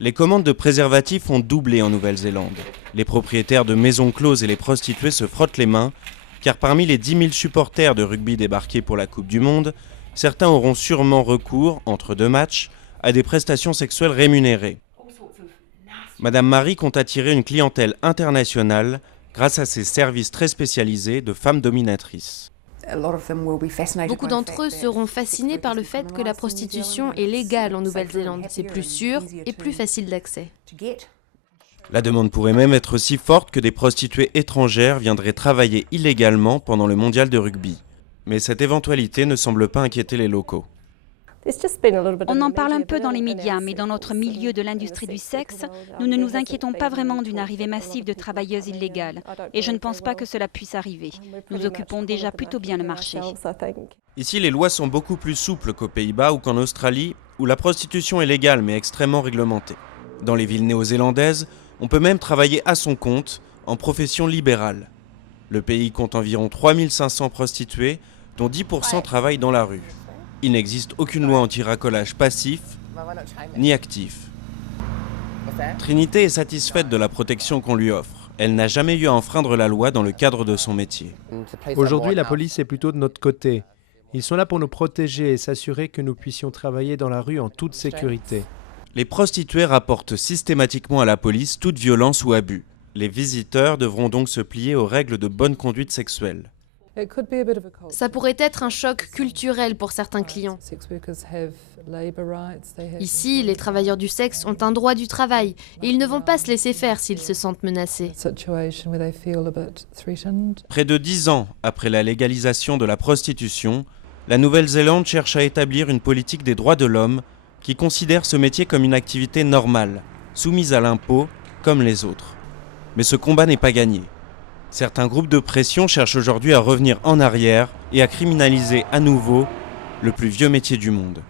Les commandes de préservatifs ont doublé en Nouvelle-Zélande. Les propriétaires de maisons closes et les prostituées se frottent les mains, car parmi les 10 000 supporters de rugby débarqués pour la Coupe du Monde, certains auront sûrement recours, entre deux matchs, à des prestations sexuelles rémunérées. Madame Marie compte attirer une clientèle internationale grâce à ses services très spécialisés de femmes dominatrices. Beaucoup d'entre eux seront fascinés par le fait que la prostitution est légale en Nouvelle-Zélande. C'est plus sûr et plus facile d'accès. La demande pourrait même être si forte que des prostituées étrangères viendraient travailler illégalement pendant le mondial de rugby. Mais cette éventualité ne semble pas inquiéter les locaux. On en parle un peu dans les médias, mais dans notre milieu de l'industrie du sexe, nous ne nous inquiétons pas vraiment d'une arrivée massive de travailleuses illégales. Et je ne pense pas que cela puisse arriver. Nous occupons déjà plutôt bien le marché. Ici, les lois sont beaucoup plus souples qu'aux Pays-Bas ou qu'en Australie, où la prostitution est légale mais extrêmement réglementée. Dans les villes néo-zélandaises, on peut même travailler à son compte, en profession libérale. Le pays compte environ 3500 prostituées, dont 10% travaillent dans la rue. Il n'existe aucune loi anti-racolage passif ni actif. Trinité est satisfaite de la protection qu'on lui offre. Elle n'a jamais eu à enfreindre la loi dans le cadre de son métier. Aujourd'hui, la police est plutôt de notre côté. Ils sont là pour nous protéger et s'assurer que nous puissions travailler dans la rue en toute sécurité. Les prostituées rapportent systématiquement à la police toute violence ou abus. Les visiteurs devront donc se plier aux règles de bonne conduite sexuelle. Ça pourrait être un choc culturel pour certains clients. Ici, les travailleurs du sexe ont un droit du travail et ils ne vont pas se laisser faire s'ils se sentent menacés. Près de 10 ans après la légalisation de la prostitution, la Nouvelle-Zélande cherche à établir une politique des droits de l'homme qui considère ce métier comme une activité normale, soumise à l'impôt comme les autres. Mais ce combat n'est pas gagné. Certains groupes de pression cherchent aujourd'hui à revenir en arrière et à criminaliser à nouveau le plus vieux métier du monde.